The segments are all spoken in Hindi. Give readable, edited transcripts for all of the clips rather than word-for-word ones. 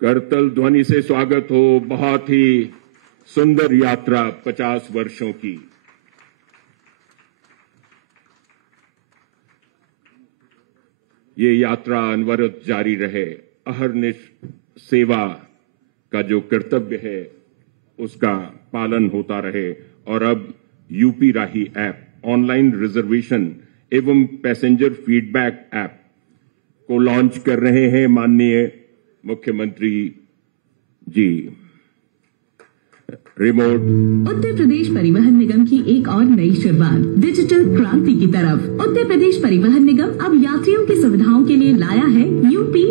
करतल ध्वनि से स्वागत हो। बहुत ही सुंदर यात्रा 50 वर्षों की। ये यात्रा अनवरत जारी रहे। अहर्निश सेवा का जो कर्तव्य है उसका पालन होता रहे। और अब यूपी राही ऐप, ऑनलाइन रिजर्वेशन एवं पैसेंजर फीडबैक ऐप को लॉन्च कर रहे हैं माननीय मुख्यमंत्री जी। रिमोट उत्तर प्रदेश परिवहन निगम की एक और नई शुरुआत डिजिटल क्रांति की तरफ। उत्तर प्रदेश परिवहन निगम अब यात्रियों की सुविधाओं के लिए लाया है यूपी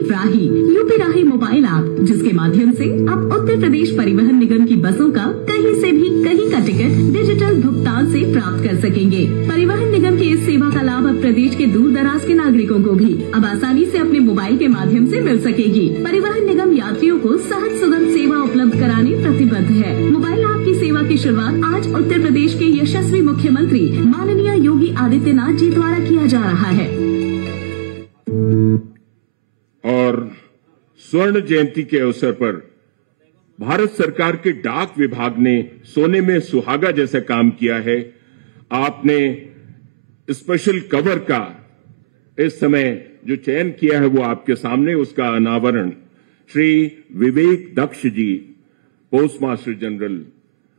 राही मोबाइल ऐप, जिसके माध्यम से आप उत्तर प्रदेश परिवहन निगम की बसों का कहीं से भी कहीं का टिकट डिजिटल भुगतान से प्राप्त कर सकेंगे। परिवहन निगम की इस सेवा का लाभ अब प्रदेश के दूर दराज के नागरिकों को भी अब आसानी से अपने मोबाइल के माध्यम से मिल सकेगी। परिवहन निगम यात्रियों को सहज सुगम सेवा उपलब्ध कराने प्रतिबद्ध है। मोबाइल ऐप की सेवा की शुरुआत आज उत्तर प्रदेश के यशस्वी मुख्यमंत्री माननीय योगी आदित्यनाथ जी द्वारा किया जा रहा है। और स्वर्ण जयंती के अवसर पर भारत सरकार के डाक विभाग ने सोने में सुहागा जैसा काम किया है। आपने स्पेशल कवर का इस समय जो चयन किया है वो आपके सामने, उसका अनावरण श्री विवेक दक्ष जी, पोस्ट मास्टर जनरल,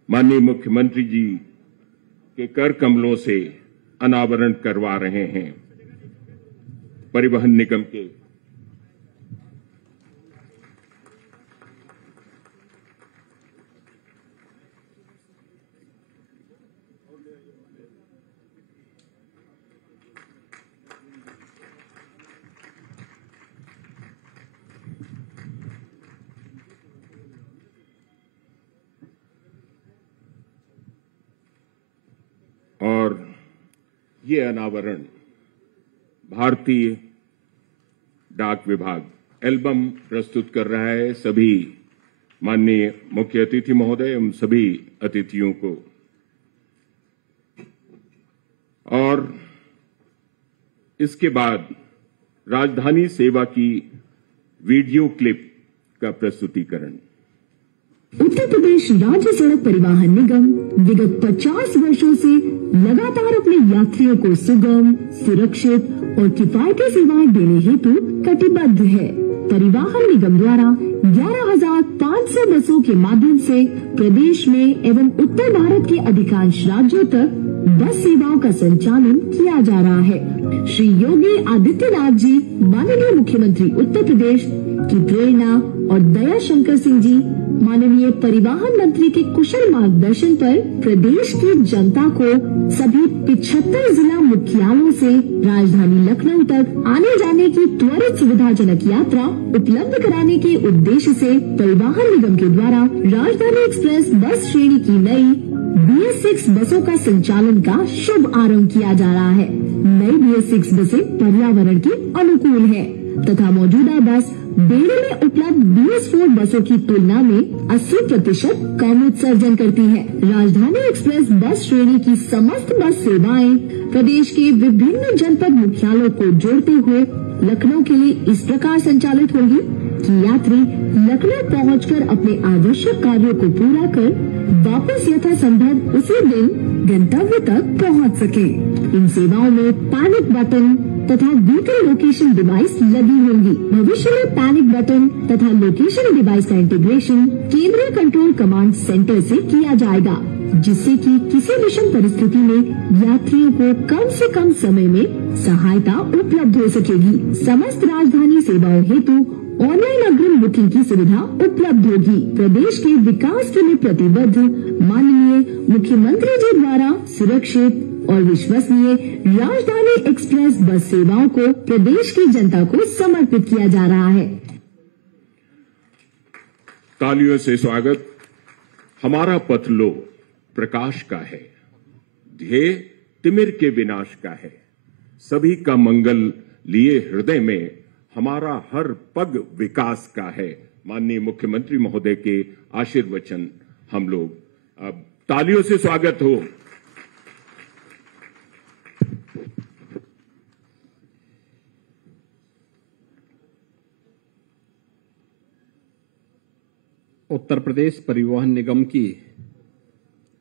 माननीय मुख्यमंत्री जी के कर कमलों से अनावरण करवा रहे हैं। परिवहन निगम के और ये अनावरण भारतीय डाक विभाग एल्बम प्रस्तुत कर रहा है। सभी माननीय मुख्य अतिथि महोदय एवं सभी अतिथियों को, और इसके बाद राजधानी सेवा की वीडियो क्लिप का प्रस्तुतिकरण। उत्तर प्रदेश राज्य सड़क परिवहन निगम विगत 50 वर्षों से लगातार अपने यात्रियों को सुगम, सुरक्षित और किफायती सेवाएं देने हेतु कटिबद्ध है। परिवहन निगम द्वारा 11,500 बसों के माध्यम से प्रदेश में एवं उत्तर भारत के अधिकांश राज्यों तक बस सेवाओं का संचालन किया जा रहा है। श्री योगी आदित्यनाथ जी, माननीय मुख्यमंत्री उत्तर प्रदेश की प्रेरणा और दया शंकर सिंह जी, माननीय परिवहन मंत्री के कुशल मार्गदर्शन पर प्रदेश की जनता को सभी 75 जिला मुख्यालयों से राजधानी लखनऊ तक आने जाने की त्वरित सुविधाजनक यात्रा उपलब्ध कराने के उद्देश्य से परिवहन निगम के द्वारा राजधानी एक्सप्रेस बस श्रेणी की नई BS6 बसों का संचालन का शुभ आरंभ किया जा रहा है। नई BS6 बसें पर्यावरण की अनुकूल है तथा मौजूदा बस बेड़े में उपलब्ध BS4 बसों की तुलना में 80% कम उत्सर्जन करती है। राजधानी एक्सप्रेस बस श्रेणी की समस्त बस सेवाएं प्रदेश के विभिन्न जनपद मुख्यालयों को जोड़ते हुए लखनऊ के लिए इस प्रकार संचालित होगी कि यात्री लखनऊ पहुंचकर अपने आवश्यक कार्यों को पूरा कर वापस यथासंभव उसी दिन गंतव्य तक पहुंच सके। इन सेवाओं में पैनिक बटन तथा व्हीकल लोकेशन डिवाइस लगी होंगी। भविष्य में पैनिक बटन तथा लोकेशन डिवाइस का इंटीग्रेशन केंद्रीय कंट्रोल कमांड सेंटर से किया जाएगा, जिससे कि किसी विषम परिस्थिति में यात्रियों को कम से कम समय में सहायता उपलब्ध हो सकेगी। समस्त राजधानी सेवाओं हेतु ऑनलाइन अग्रिम बुकिंग की सुविधा उपलब्ध होगी। प्रदेश के विकास के लिए प्रतिबद्ध माननीय मुख्यमंत्री जी द्वारा सुरक्षित और विश्वसनीय राजधानी एक्सप्रेस बस सेवाओं को प्रदेश की जनता को समर्पित किया जा रहा है। तालियों से स्वागत। हमारा पथ लो प्रकाश का है, ध्येय तिमिर के विनाश का है। सभी का मंगल लिए हृदय में, हमारा हर पग विकास का है। माननीय मुख्यमंत्री महोदय के आशीर्वचन हम लोग अब तालियों से स्वागत हो। उत्तर प्रदेश परिवहन निगम की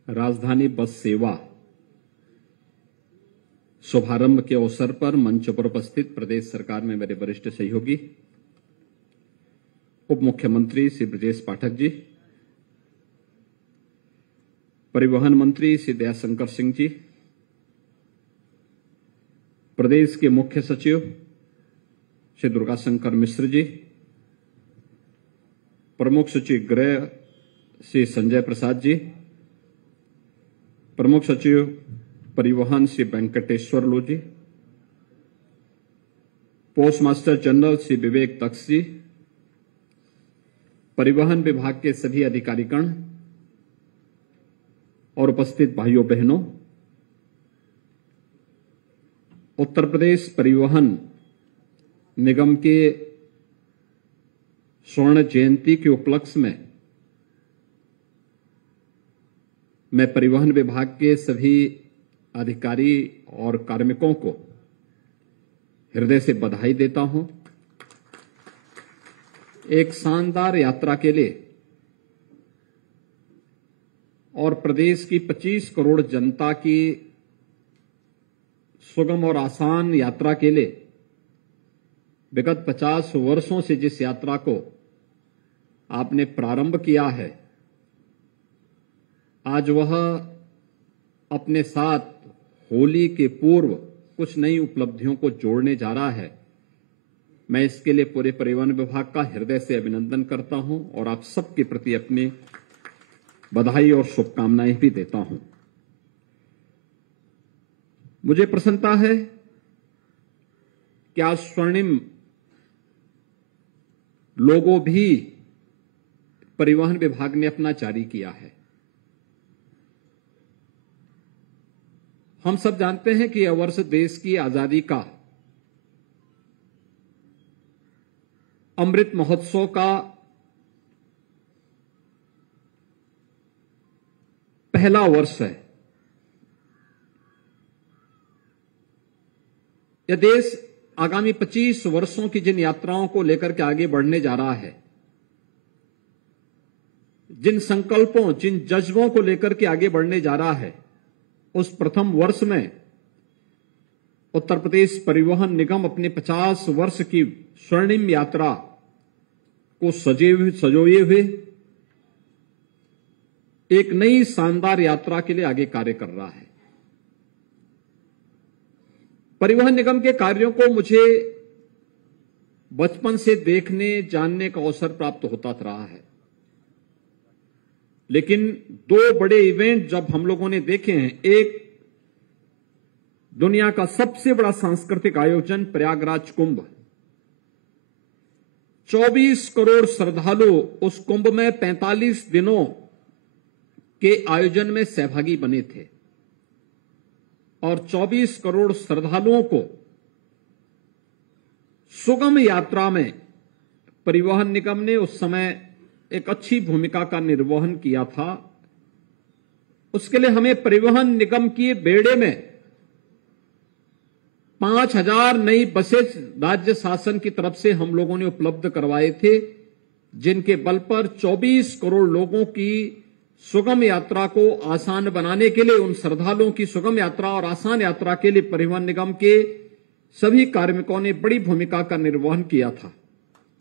राजधानी बस सेवा शुभारंभ के अवसर पर मंच पर उपस्थित प्रदेश सरकार में मेरे वरिष्ठ सहयोगी उप मुख्यमंत्री श्री ब्रजेश पाठक जी, परिवहन मंत्री श्री दयाशंकर सिंह जी, प्रदेश के मुख्य सचिव श्री दुर्गाशंकर मिश्र जी, प्रमुख सचिव गृह श्री संजय प्रसाद जी, प्रमुख सचिव परिवहन श्री वेंकटेश्वर लू जी, post master general Shri Vivek Taksha जी, परिवहन विभाग के सभी अधिकारीगण और उपस्थित भाइयों बहनों, उत्तर प्रदेश परिवहन निगम के स्वर्ण जयंती के उपलक्ष्य में मैं परिवहन विभाग के सभी अधिकारी और कार्मिकों को हृदय से बधाई देता हूं। एक शानदार यात्रा के लिए और प्रदेश की 25 करोड़ जनता की सुगम और आसान यात्रा के लिए विगत 50 वर्षों से जिस यात्रा को आपने प्रारंभ किया है, आज वह अपने साथ होली के पूर्व कुछ नई उपलब्धियों को जोड़ने जा रहा है। मैं इसके लिए पूरे परिवहन विभाग का हृदय से अभिनंदन करता हूं और आप सबके प्रति अपनी बधाई और शुभकामनाएं भी देता हूं। मुझे प्रसन्नता है कि आज स्वर्णिम लोगो भी परिवहन विभाग ने अपना जारी किया है। हम सब जानते हैं कि यह वर्ष देश की आजादी का अमृत महोत्सव का पहला वर्ष है। यह देश आगामी 25 वर्षों की जिन यात्राओं को लेकर के आगे बढ़ने जा रहा है, जिन संकल्पों, जिन जज्बों को लेकर के आगे बढ़ने जा रहा है, उस प्रथम वर्ष में उत्तर प्रदेश परिवहन निगम अपने 50 वर्ष की स्वर्णिम यात्रा को सजोए हुए एक नई शानदार यात्रा के लिए आगे कार्य कर रहा है। परिवहन निगम के कार्यों को मुझे बचपन से देखने, जानने का अवसर प्राप्त होता रहा है, लेकिन दो बड़े इवेंट जब हम लोगों ने देखे हैं, एक दुनिया का सबसे बड़ा सांस्कृतिक आयोजन प्रयागराज कुंभ, 24 करोड़ श्रद्धालु उस कुंभ में 45 दिनों के आयोजन में सहभागी बने थे और 24 करोड़ श्रद्धालुओं को सुगम यात्रा में परिवहन निगम ने उस समय एक अच्छी भूमिका का निर्वहन किया था। उसके लिए हमें परिवहन निगम की बेड़े में 5000 नई बसेस राज्य शासन की तरफ से हम लोगों ने उपलब्ध करवाए थे, जिनके बल पर 24 करोड़ लोगों की सुगम यात्रा को आसान बनाने के लिए, उन श्रद्धालुओं की सुगम यात्रा और आसान यात्रा के लिए परिवहन निगम के सभी कार्मिकों ने बड़ी भूमिका का निर्वहन किया था।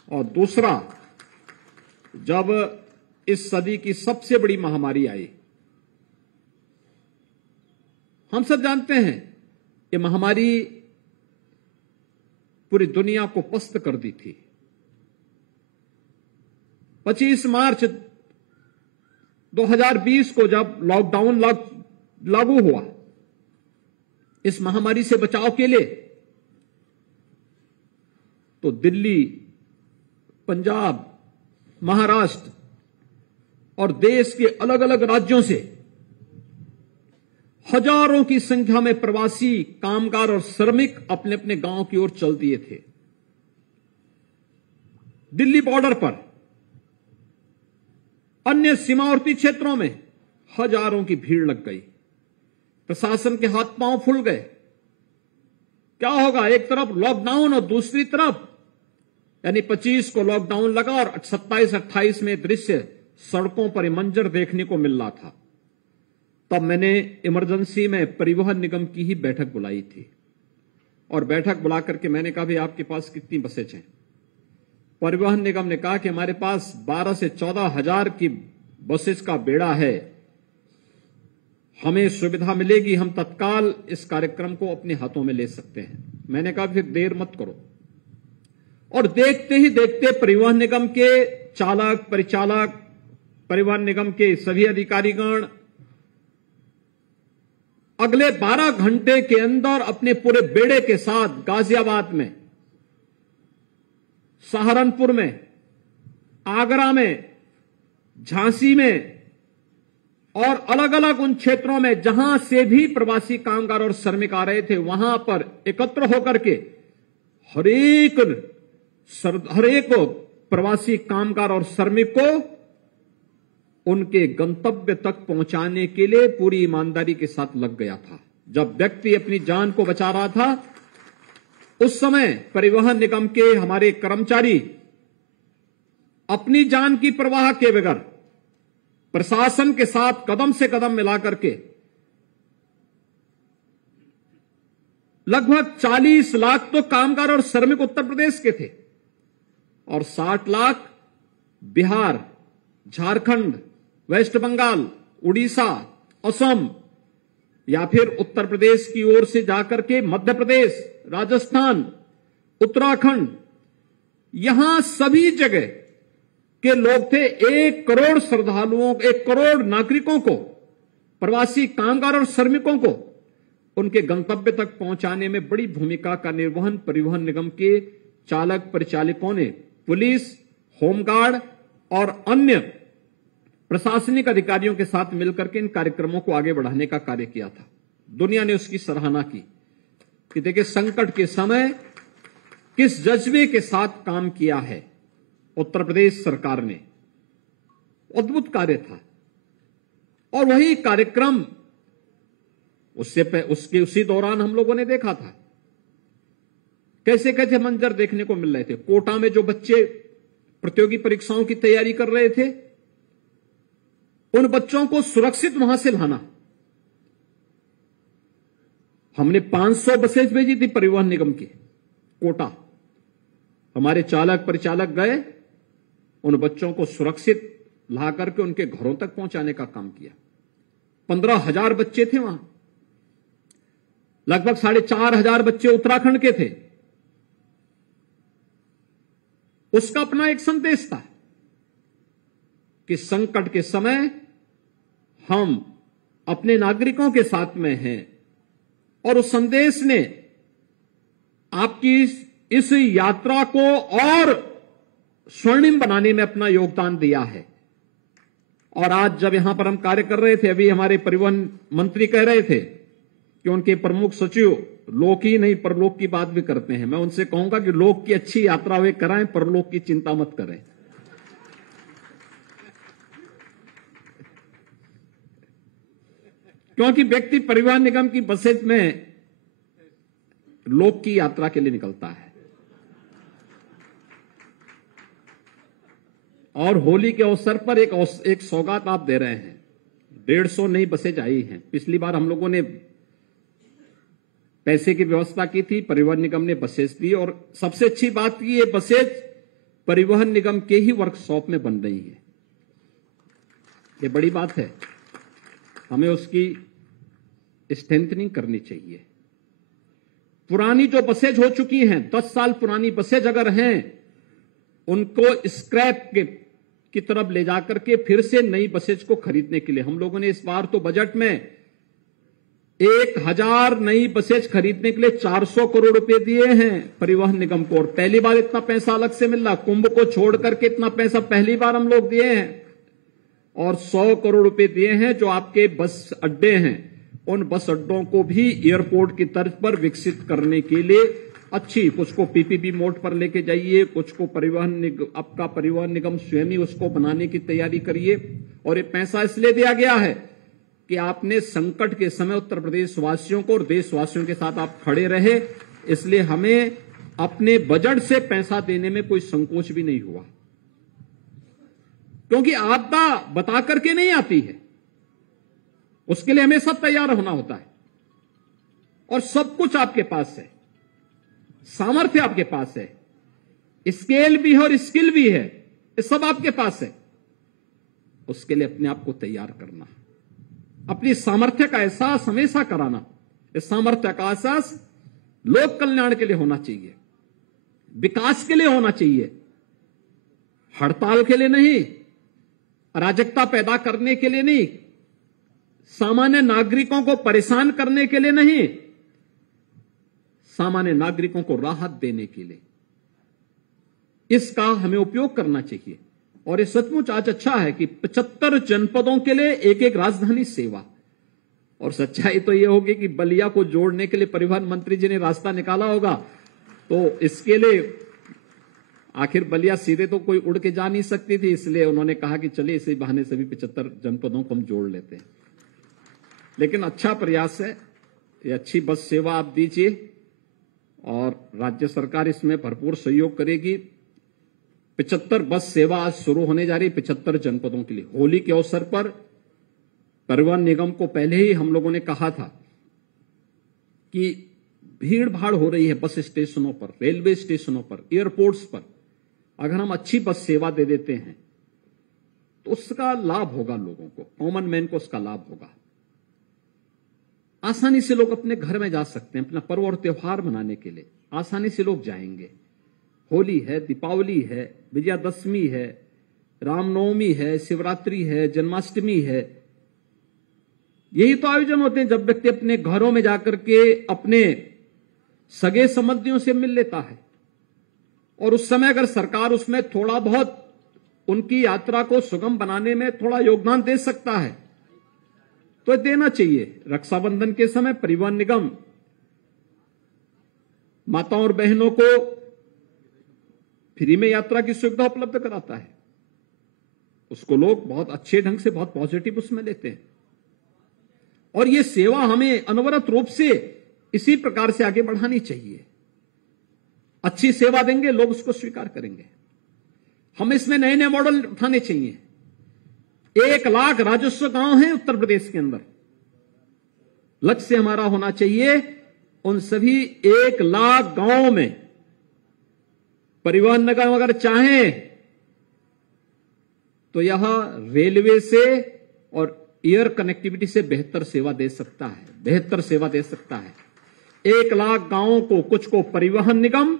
और दूसरा, जब इस सदी की सबसे बड़ी महामारी आई, हम सब जानते हैं कि महामारी पूरी दुनिया को पस्त कर दी थी। 25 मार्च 2020 को जब लॉकडाउन लागू हुआ, इस महामारी से बचाव के लिए, तो दिल्ली, पंजाब, महाराष्ट्र और देश के अलग अलग राज्यों से हजारों की संख्या में प्रवासी, कामगार और श्रमिक अपने अपने गांव की ओर चल दिए थे। दिल्ली बॉर्डर पर, अन्य सीमावर्ती क्षेत्रों में हजारों की भीड़ लग गई। प्रशासन के हाथ पांव फूल गए। क्या होगा, एक तरफ लॉकडाउन और दूसरी तरफ यानी 25 को लॉकडाउन लगा और 27-28 में दृश्य सड़कों पर मंजर देखने को मिल रहा था, तब मैंने इमरजेंसी में परिवहन निगम की ही बैठक बुलाई थी और बैठक बुला करके मैंने कहा भाई आपके पास कितनी बसें हैं। परिवहन निगम ने कहा कि हमारे पास 12 से 14 हजार की बसेस का बेड़ा है, हमें सुविधा मिलेगी, हम तत्काल इस कार्यक्रम को अपने हाथों में ले सकते हैं। मैंने कहा फिर देर मत करो। और देखते ही देखते परिवहन निगम के चालक, परिचालक, परिवहन निगम के सभी अधिकारीगण अगले 12 घंटे के अंदर अपने पूरे बेड़े के साथ गाजियाबाद में, सहारनपुर में, आगरा में, झांसी में और अलग अलग उन क्षेत्रों में जहां से भी प्रवासी कामगार और श्रमिक आ रहे थे, वहां पर एकत्र होकर के हरेक प्रवासी कामगार और श्रमिक को उनके गंतव्य तक पहुंचाने के लिए पूरी ईमानदारी के साथ लग गया था। जब व्यक्ति अपनी जान को बचा रहा था, उस समय परिवहन निगम के हमारे कर्मचारी अपनी जान की परवाह के बगैर प्रशासन के साथ कदम से कदम मिलाकर के लगभग 40 लाख तो कामगार और श्रमिक उत्तर प्रदेश के थे और 60 लाख बिहार, झारखंड, वेस्ट बंगाल, उड़ीसा, असम या फिर उत्तर प्रदेश की ओर से जाकर के मध्य प्रदेश, राजस्थान, उत्तराखंड, यहां सभी जगह के लोग थे। 1 करोड़ श्रद्धालुओं, 1 करोड़ नागरिकों को, प्रवासी कामगार और श्रमिकों को उनके गंतव्य तक पहुंचाने में बड़ी भूमिका का निर्वहन परिवहन निगम के चालक परिचालकों ने, पुलिस, होमगार्ड और अन्य प्रशासनिक अधिकारियों के साथ मिलकर के इन कार्यक्रमों को आगे बढ़ाने का कार्य किया था। दुनिया ने उसकी सराहना की कि देखिए संकट के समय किस जज्बे के साथ काम किया है उत्तर प्रदेश सरकार ने। अद्भुत कार्य था और वही कार्यक्रम उसके उसी दौरान हम लोगों ने देखा था कैसे कैसे मंजर देखने को मिल रहे थे। कोटा में जो बच्चे प्रतियोगी परीक्षाओं की तैयारी कर रहे थे, उन बच्चों को सुरक्षित वहां से लाना, हमने 500 बसें भेजी थी परिवहन निगम की कोटा। हमारे चालक परिचालक गए, उन बच्चों को सुरक्षित ला करके उनके घरों तक पहुंचाने का काम किया। 15,000 बच्चे थे वहां, लगभग 4,500 बच्चे उत्तराखंड के थे। उसका अपना एक संदेश था कि संकट के समय हम अपने नागरिकों के साथ में हैं और उस संदेश ने आपकी इस यात्रा को और स्वर्णिम बनाने में अपना योगदान दिया है। और आज जब यहां पर हम कार्य कर रहे थे, अभी हमारे परिवहन मंत्री कह रहे थे कि उनके प्रमुख सचिव लोक ही नहीं परलोक की बात भी करते हैं। मैं उनसे कहूंगा कि लोक की अच्छी यात्रा वे कराएं, परलोक की चिंता मत करें। क्योंकि व्यक्ति परिवहन निगम की बसेज में लोक की यात्रा के लिए निकलता है। और होली के अवसर पर एक सौगात आप दे रहे हैं। 150 नई बसेज आई हैं। पिछली बार हम लोगों ने पैसे की व्यवस्था की थी, परिवहन निगम ने बसेज दी और सबसे अच्छी बात की ये बसेज परिवहन निगम के ही वर्कशॉप में बन रही है। ये बड़ी बात है, हमें उसकी स्ट्रेंथनिंग करनी चाहिए। पुरानी जो बसेज हो चुकी हैं, 10 साल पुरानी बसेज अगर हैं, उनको स्क्रैप की तरफ ले जाकर के फिर से नई बसेज को खरीदने के लिए हम लोगों ने इस बार तो बजट में 1000 नई बसेज खरीदने के लिए 400 करोड़ रुपए दिए हैं परिवहन निगम को। और पहली बार इतना पैसा अलग से मिल रहा, कुंभ को छोड़ करके इतना पैसा पहली बार हम लोग दिए हैं। और 100 करोड़ रुपए दिए हैं जो आपके बस अड्डे हैं, उन बस अड्डों को भी एयरपोर्ट की तर्ज पर विकसित करने के लिए अच्छी, कुछ को पीपीपी मोड पर लेके जाइए, कुछ को आपका परिवहन निगम स्वयं ही उसको बनाने की तैयारी करिए। और ये पैसा इसलिए दिया गया है कि आपने संकट के समय उत्तर प्रदेश वासियों को और देशवासियों के साथ आप खड़े रहे, इसलिए हमें अपने बजट से पैसा देने में कोई संकोच भी नहीं हुआ। क्योंकि आपदा बता करके नहीं आती है, उसके लिए हमेशा तैयार होना होता है। और सब कुछ आपके पास है, सामर्थ्य आपके पास है, स्केल भी है और स्किल भी है, ये सब आपके पास है। उसके लिए अपने आप को तैयार करना, अपनी सामर्थ्य का एहसास हमेशा कराना। इस सामर्थ्य का एहसास लोक कल्याण के लिए होना चाहिए, विकास के लिए होना चाहिए, हड़ताल के लिए नहीं, अराजकता पैदा करने के लिए नहीं, सामान्य नागरिकों को परेशान करने के लिए नहीं, सामान्य नागरिकों को राहत देने के लिए इसका हमें उपयोग करना चाहिए। और ये सचमुच आज अच्छा है कि 75 जनपदों के लिए एक एक राजधानी सेवा। और सच्चाई तो यह होगी कि बलिया को जोड़ने के लिए परिवहन मंत्री जी ने रास्ता निकाला होगा, तो इसके लिए आखिर बलिया सीधे तो कोई उड़ के जा नहीं सकती थी, इसलिए उन्होंने कहा कि चलिए इसी बहाने सभी 75 जनपदों को हम जोड़ लेते हैं। लेकिन अच्छा प्रयास है, ये अच्छी बस सेवा आप दीजिए और राज्य सरकार इसमें भरपूर सहयोग करेगी। 75 बस सेवा आज शुरू होने जा रही 75 जनपदों के लिए। होली के अवसर पर परिवहन निगम को पहले ही हम लोगों ने कहा था कि भीड़ भाड़ हो रही है बस स्टेशनों पर, रेलवे स्टेशनों पर, एयरपोर्ट्स पर। अगर हम अच्छी बस सेवा दे देते हैं तो उसका लाभ होगा लोगों को, कॉमन मैन को उसका लाभ होगा। आसानी से लोग अपने घर में जा सकते हैं, अपना पर्व और त्योहार मनाने के लिए आसानी से लोग जाएंगे। होली है, दीपावली है, विजयादशमी है, रामनवमी है, शिवरात्रि है, जन्माष्टमी है, यही तो आयोजन होते हैं जब व्यक्ति अपने घरों में जाकर के अपने सगे संबंधियों से मिल लेता है। और उस समय अगर सरकार उसमें थोड़ा बहुत उनकी यात्रा को सुगम बनाने में थोड़ा योगदान दे सकता है तो देना चाहिए। रक्षाबंधन के समय परिवहन निगम माताओं और बहनों को फ्री में यात्रा की सुविधा उपलब्ध कराता है, उसको लोग बहुत अच्छे ढंग से, बहुत पॉजिटिव उसमें लेते हैं। और ये सेवा हमें अनवरत रूप से इसी प्रकार से आगे बढ़ानी चाहिए। अच्छी सेवा देंगे, लोग उसको स्वीकार करेंगे। हम इसमें नए नए मॉडल उठाने चाहिए। 1 लाख राजस्व गांव हैं उत्तर प्रदेश के अंदर। लक्ष्य हमारा होना चाहिए उन सभी 1 लाख गांवों में परिवहन निगम अगर चाहें तो यह रेलवे से और एयर कनेक्टिविटी से बेहतर सेवा दे सकता है, बेहतर सेवा दे सकता है। 1 लाख गांवों को, कुछ को परिवहन निगम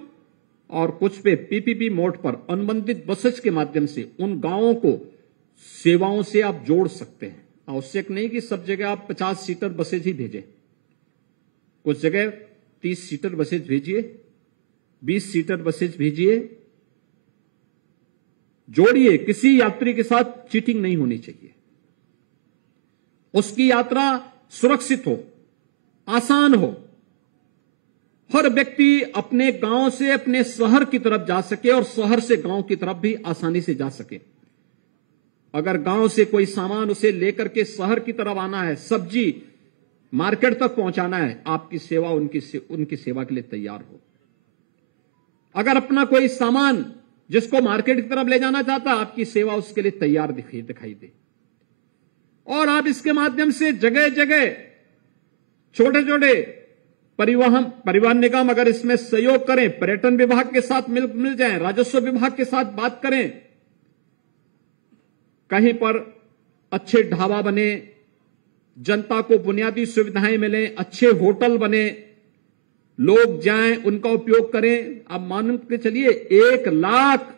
और कुछ पे पीपीपी मोड पर अनुबंधित बसेस के माध्यम से उन गांवों को सेवाओं से आप जोड़ सकते हैं। आवश्यक नहीं कि सब जगह आप 50 सीटर बसेज ही भेजें, कुछ जगह 30 सीटर बसेज भेजिए, 20 सीटर बसेज भेजिए, जोड़िए। किसी यात्री के साथ चीटिंग नहीं होनी चाहिए, उसकी यात्रा सुरक्षित हो, आसान हो, हर व्यक्ति अपने गांव से अपने शहर की तरफ जा सके और शहर से गांव की तरफ भी आसानी से जा सके। अगर गांव से कोई सामान उसे लेकर के शहर की तरफ आना है, सब्जी मार्केट तक पहुंचाना है, आपकी सेवा उनकी सेवा के लिए तैयार हो। अगर अपना कोई सामान जिसको मार्केट की तरफ ले जाना चाहता है, आपकी सेवा उसके लिए तैयार दिखाई दे। और आप इसके माध्यम से जगह जगह छोटे छोटे परिवहन निगम अगर इसमें सहयोग करें, पर्यटन विभाग के साथ मिल जाएं, राजस्व विभाग के साथ बात करें, कहीं पर अच्छे ढाबा बने, जनता को बुनियादी सुविधाएं मिले, अच्छे होटल बने, लोग जाएं, उनका उपयोग करें। आप मान के चलिए 1 लाख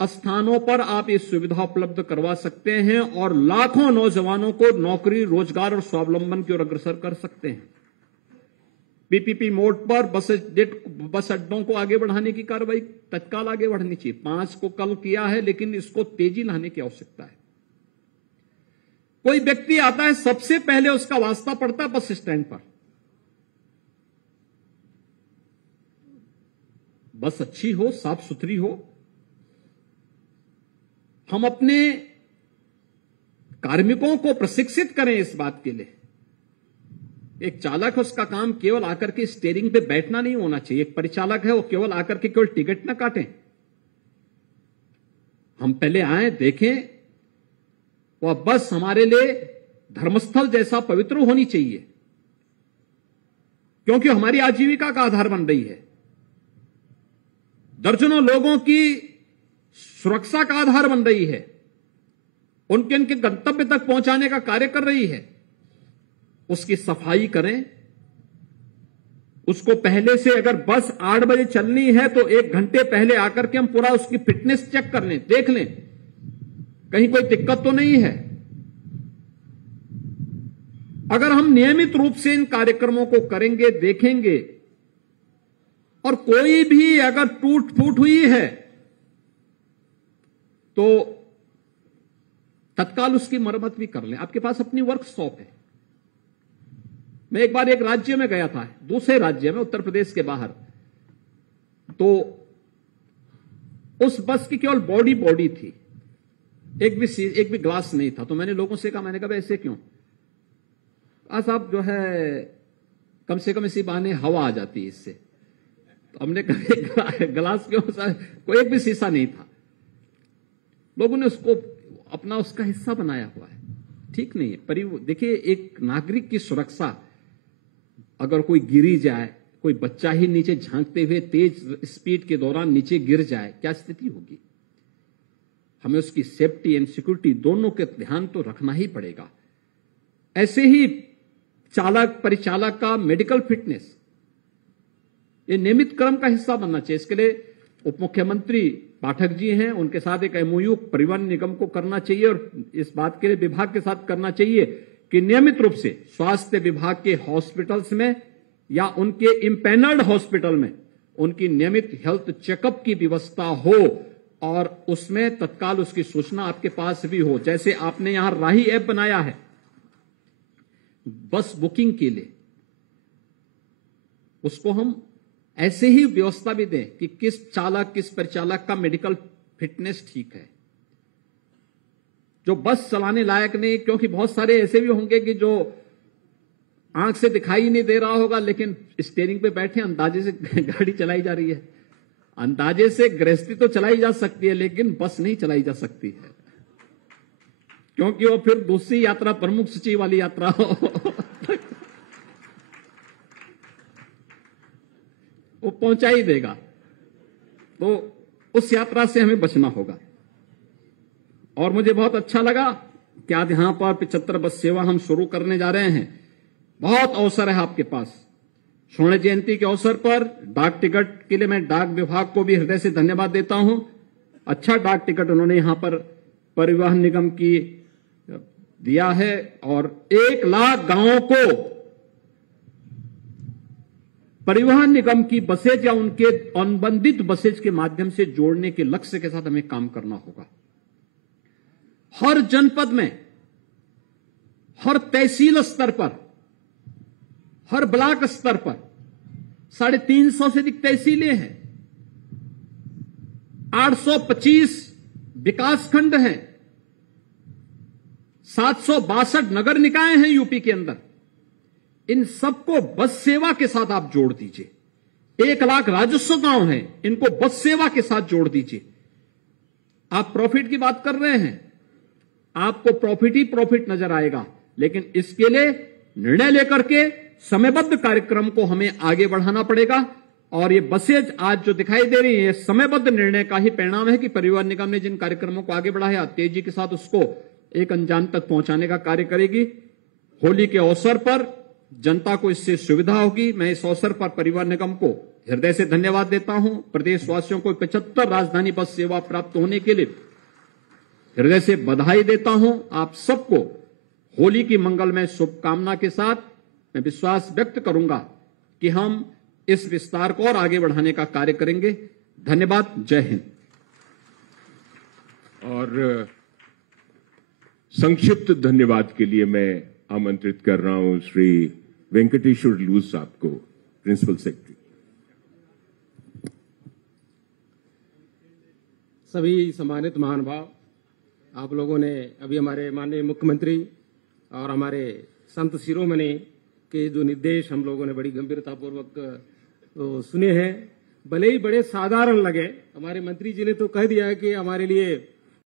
स्थानों पर आप ये सुविधा उपलब्ध करवा सकते हैं और लाखों नौजवानों को नौकरी, रोजगार और स्वावलंबन की ओर अग्रसर कर सकते हैं। पीपीपी मोड पर बस अड्डों को आगे बढ़ाने की कार्रवाई तत्काल आगे बढ़नी चाहिए। 5 को कल किया है, लेकिन इसको तेजी लाने की आवश्यकता है। कोई व्यक्ति आता है, सबसे पहले उसका वास्ता पड़ता है बस स्टैंड पर। बस अच्छी हो, साफ सुथरी हो। हम अपने कार्मिकों को प्रशिक्षित करें इस बात के लिए। एक चालक है, उसका काम केवल आकर के स्टीयरिंग पे बैठना नहीं होना चाहिए। एक परिचालक है, वो केवल आकर के केवल टिकट ना काटें। हम पहले आए, देखें, वह बस हमारे लिए धर्मस्थल जैसा पवित्र होनी चाहिए, क्योंकि हमारी आजीविका का आधार बन रही है, दर्जनों लोगों की सुरक्षा का आधार बन रही है, उनके गंतव्य तक पहुंचाने का कार्य कर रही है। उसकी सफाई करें, उसको पहले से, अगर बस 8 बजे चलनी है तो 1 घंटे पहले आकर के हम पूरा उसकी फिटनेस चेक कर लें, देख लें कहीं कोई दिक्कत तो नहीं है। अगर हम नियमित रूप से इन कार्यक्रमों को करेंगे, देखेंगे, और कोई भी अगर टूट फूट हुई है तो तत्काल उसकी मरम्मत भी कर लें। आपके पास अपनी वर्कशॉप है। मैं एक बार एक राज्य में गया था, दूसरे राज्य में, उत्तर प्रदेश के बाहर, तो उस बस की केवल बॉडी थी, एक भी ग्लास नहीं था। तो मैंने लोगों से कहा, मैंने कहा ऐसे क्यों? साहब जो है कम से कम इसी बहाने हवा आ जाती है इससे। तो हमने कहा ग्लास क्यों? कोई एक भी शीशा नहीं था। लोगों ने उसको अपना उसका हिस्सा बनाया हुआ है। ठीक नहीं है। देखिए, एक नागरिक की सुरक्षा, अगर कोई गिरी जाए, कोई बच्चा ही नीचे झांकते हुए तेज स्पीड के दौरान नीचे गिर जाए, क्या स्थिति होगी? हमें उसकी सेफ्टी एंड सिक्योरिटी दोनों के ध्यान तो रखना ही पड़ेगा। ऐसे ही चालक परिचालक का मेडिकल फिटनेस, ये नियमित क्रम का हिस्सा बनना चाहिए। इसके लिए उप मुख्यमंत्री पाठक जी हैं, उनके साथ एक MOU परिवहन निगम को करना चाहिए, और इस बात के लिए विभाग के साथ करना चाहिए कि नियमित रूप से स्वास्थ्य विभाग के हॉस्पिटल्स में या उनके इम्पैनल्ड हॉस्पिटल में उनकी नियमित हेल्थ चेकअप की व्यवस्था हो, और उसमें तत्काल उसकी सूचना आपके पास भी हो। जैसे आपने यहां राही ऐप बनाया है बस बुकिंग के लिए, उसको हम ऐसे ही व्यवस्था भी दें कि किस चालक, किस परिचालक का मेडिकल फिटनेस ठीक है, जो बस चलाने लायक नहीं। क्योंकि बहुत सारे ऐसे भी होंगे कि जो आंख से दिखाई नहीं दे रहा होगा, लेकिन स्टीयरिंग पे बैठे अंदाजे से गाड़ी चलाई जा रही है। अंदाजे से गृहस्थी तो चलाई जा सकती है, लेकिन बस नहीं चलाई जा सकती है, क्योंकि वो फिर दूसरी यात्रा प्रमुख सूची वाली यात्रा हो वो पहुंचा ही देगा। तो उस यात्रा से हमें बचना होगा। और मुझे बहुत अच्छा लगा कि आज यहां पर 75 बस सेवा हम शुरू करने जा रहे हैं। बहुत अवसर है आपके पास। स्वर्ण जयंती के अवसर पर डाक टिकट के लिए मैं डाक विभाग को भी हृदय से धन्यवाद देता हूं। अच्छा डाक टिकट उन्होंने यहां पर परिवहन निगम की दिया है, और 1 लाख गांवों को परिवहन निगम की बसेज या उनके अनुबंधित बसेज के माध्यम से जोड़ने के लक्ष्य के साथ हमें काम करना होगा। हर जनपद में, हर तहसील स्तर पर, हर ब्लॉक स्तर पर 350 से अधिक तहसीलें हैं, 825 विकासखंड हैं, 762 नगर निकाय हैं यूपी के अंदर। इन सबको बस सेवा के साथ आप जोड़ दीजिए। 1 लाख राजस्व गांव हैं, इनको बस सेवा के साथ जोड़ दीजिए। आप प्रॉफिट की बात कर रहे हैं, आपको प्रॉफिट ही प्रॉफिट नजर आएगा, लेकिन इसके लिए निर्णय लेकर के समयबद्ध कार्यक्रम को हमें आगे बढ़ाना पड़ेगा। और ये बसेज आज जो दिखाई दे रही है, ये समयबद्ध निर्णय का ही परिणाम है कि परिवहन निगम ने जिन कार्यक्रमों को आगे बढ़ाया, तेजी के साथ उसको एक अंजाम तक पहुंचाने का कार्य करेगी। होली के अवसर पर जनता को इससे सुविधा होगी। मैं इस अवसर पर परिवहन निगम को हृदय से धन्यवाद देता हूं। प्रदेशवासियों को 75 राजधानी बस सेवा प्राप्त होने के लिए हृदय से बधाई देता हूं। आप सबको होली की मंगलमय शुभकामना के साथ मैं विश्वास व्यक्त करूंगा कि हम इस विस्तार को और आगे बढ़ाने का कार्य करेंगे। धन्यवाद। जय हिंद। और संक्षिप्त धन्यवाद के लिए मैं आमंत्रित कर रहा हूं श्री वेंकटेश्वर लूज साहब को, प्रिंसिपल सेक्रेटरी। सभी सम्मानित महानुभाव, आप लोगों ने अभी हमारे माननीय मुख्यमंत्री और हमारे संत शिरोमणि के जो निर्देश हम लोगों ने बड़ी गंभीरतापूर्वक सुने हैं। भले ही बड़े साधारण लगे, हमारे मंत्री जी ने तो कह दिया कि हमारे लिए